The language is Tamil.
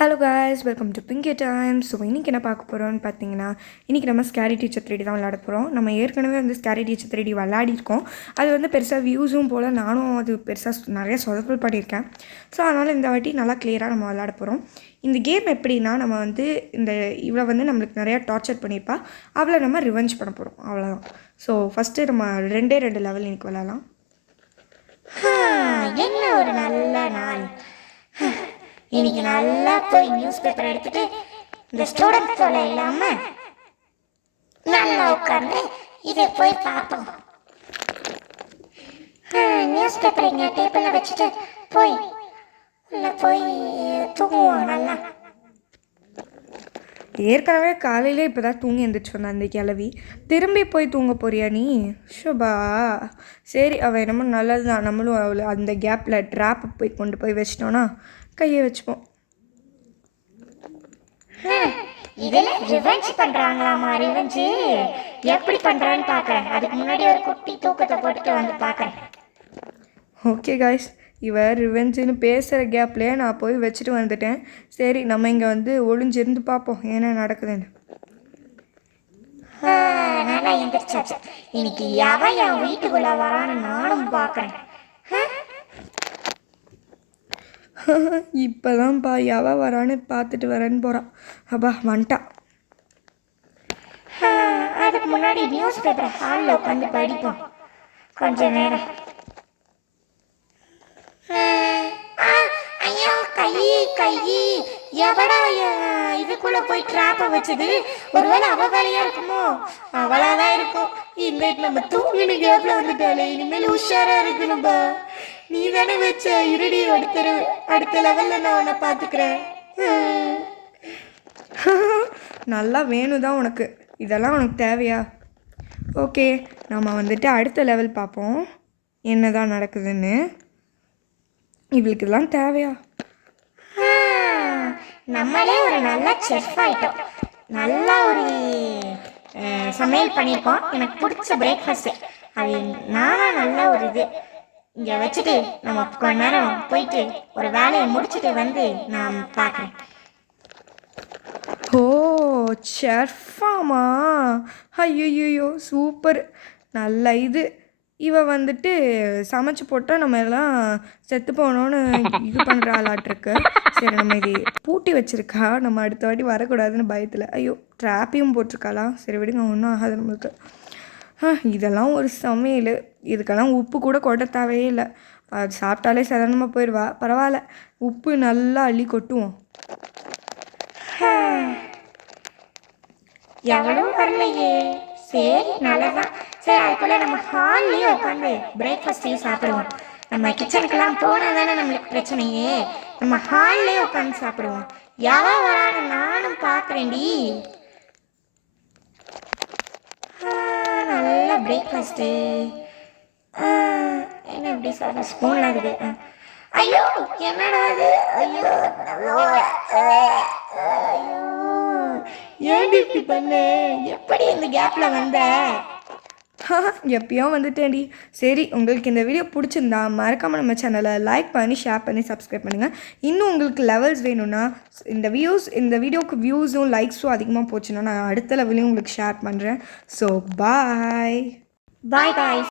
Hello guys, welcome to Pinki time. So இன்றைக்கி என்ன பார்க்க போகிறோம்னு பார்த்தீங்கன்னா, இன்றைக்கி நம்ம ஸ்கேரி டீச்சர் 3D தான் விளையாட போகிறோம். நம்ம ஏற்கனவே வந்து ஸ்கேரி டீச்சர் 3D விளையாடிருக்கோம். அது வந்து பெருசாக வியூஸும் போல், நானும் அது பெருசாக நிறைய சொதப்பல் பண்ணியிருக்கேன். ஸோ அதனால் இந்த வாட்டி நல்லா கிளியராக நம்ம விளையாட போகிறோம். இந்த கேம் எப்படின்னா, நம்ம வந்து இவளை வந்து நம்மளுக்கு நிறையா டார்ச்சர் பண்ணியிருப்பா, அவளை நம்ம ரிவெஞ்ச் பண்ண போகிறோம், அவ்வளோதான். ஸோ ஃபஸ்ட்டு நம்ம 2 லெவல் இன்றைக்கி விளையாடலாம். என்ன ஒரு நல்ல நாள். இன்னைக்கு நல்லா போய் நியூஸ் பேப்பர் எடுத்துட்டு இந்த ஸ்டூடெண்ட் தொலை இல்லாம நல்லா உட்காந்து இதை போய் பார்ப்போம். நியூஸ் பேப்பர் இங்க டேபிள்ல வச்சுட்டு போய் உள்ள போய் தூங்குவோம் நல்லா. ஏற்கனவே காலையிலே இப்போ தான் தூங்கி எழுந்திரிச்சு வந்தேன் அந்த கிளவி. திரும்பி போய் தூங்க போறியா நீ? ஷோபா, சரி, அவள் என்னமோ நல்லது தான். நம்மளும் அவளை அந்த கேப்பில் ட்ராப்பை போய் கொண்டு போய் வச்சிட்டோன்னா கையை வச்சுப்போம். இதில் ரிவெஞ்ச் பண்ணுறாங்களாமா? ரிவெஞ்சு எப்படி பண்ணுறான்னு பார்க்குறேன். அதுக்கு முன்னாடி ஒரு குட்டி தூக்கத்தை போட்டுட்டு வந்து பார்க்குறேன். ஓகே காய்ஸ், இவ ரிவெஞ்சுன்னு பேசுகிற கேப்லேயே நான் போய் வச்சுட்டு வந்துட்டேன். சரி, நம்ம இங்கே வந்து ஒளிஞ்சிருந்து பார்ப்போம் என்ன நடக்குதுன்னு. நல்லா எந்திரிச்சாச்சு. இன்னைக்கு என் வீட்டுக்குள்ள வரான்னு நானும் பார்க்குறேன். இப்போ தான்ப்பா எவ வரான்னு பார்த்துட்டு வரேன்னு போகிறான். அப்பா வந்துட்டா. அதுக்கு முன்னாடி நியூஸ் பேப்பர் ஹாலில் உட்காந்து படிப்போம் கொஞ்ச நேரம். ஐயோ, கை எவடா இதுக்குள்ள போய் ட்ராப்பை வச்சது? ஒருவேளை அவ வேலையா இருக்குமோ? அவளாதான் இருக்கும். இல்லை, நம்ம தூங்கின கேப்ல வந்துட்டாலே. இனிமேல் உஷாரா இருக்கணும்பா. நீ தானே வச்ச இருடி. அடுத்த லெவல்ல நான் உன்னை பார்த்துக்கிறேன். நல்லா வேணும் தான் உனக்கு. இதெல்லாம் உனக்கு தேவையா? ஓகே, நம்ம வந்துட்டு அடுத்த லெவல் பார்ப்போம் என்ன தான் நடக்குதுன்னு. இவளுக்கு இதெல்லாம் தேவையா? நம்மளே ஒரு நல்ல செஃப் ஆயிட்டோம். நல்லா ஒரு சமையல் பண்ணியிருக்கோம். எனக்கு பிடிச்ச பிரேக்ஃபாஸ்ட்டு அது. நானும் நல்ல ஒரு இது இங்கே வச்சுட்டு நம்ம கொஞ்ச நேரம் போயிட்டு ஒரு வேலையை முடிச்சுட்டு வந்து நான் பார்க்குறேன். ஓ, செஃப்பாமா? ஐயோ, சூப்பர், நல்ல இது. இவ வந்துட்டு சமைச்சு போட்டால் நம்ம எல்லாம் செத்து போனோன்னு இது பண்ணுற ஆளாட்டிருக்கு. சரி, நம்ம இது பூட்டி வச்சுருக்கா, நம்ம அடுத்த வாட்டி வரக்கூடாதுன்னு பயத்தில். ஐயோ, ட்ராப்பையும் போட்டிருக்காளா? சரி விடுங்க, ஒன்றும் ஆகாது நம்மளுக்கு. இதெல்லாம் ஒரு சமையல். இதுக்கெல்லாம் உப்பு கூட கொட்ட தேவையே இல்லை. அது சாப்பிட்டாலே சாதாரணமாக போயிடுவா. பரவாயில்ல, உப்பு நல்லா அள்ளி கொட்டுவோம். எவ்வளோ வரலையே. சரி, நல்லதான். சரி, அதுக்குள்ளே நம்ம ஹால்லேயே உட்காந்து பிரேக்ஃபாஸ்ட்டையும் சாப்பிடுவோம். நம்ம கிச்சனுக்கெல்லாம் போனால் தானே நம்மளுக்கு பிரச்சனையே. நம்ம ஹால்லேயே உட்காந்து சாப்பிடுவோம். யாரோ வரான்னு நானும் பார்க்குறேன்டி. நல்ல பிரேக்ஃபாஸ்ட்டு. என்ன இப்படி சொல்ற? ஸ்பூன்லாம் இருக்குது. ஐயோ, என்னடா அது? ஐயோ, ஐயோ, ஏன் இப்படி பண்ண? எப்படி இந்த கேப்பில் வந்த? எப்பயோ வந்துட்டேன்டி. சரி, உங்களுக்கு இந்த வீடியோ பிடிச்சிருந்தா மறக்காமல் நம்ம சேனலை லைக் பண்ணி, ஷேர் பண்ணி, சப்ஸ்கிரைப் பண்ணுங்கள். இன்னும் உங்களுக்கு லெவல்ஸ் வேணும்னா, இந்த வீடியோவுக்கு வியூஸும் லைக்ஸும் அதிகமாக போச்சுன்னா நான் அடுத்த லெவலையும் உங்களுக்கு ஷேர் பண்ணுறேன். ஸோ பாய் பாய்.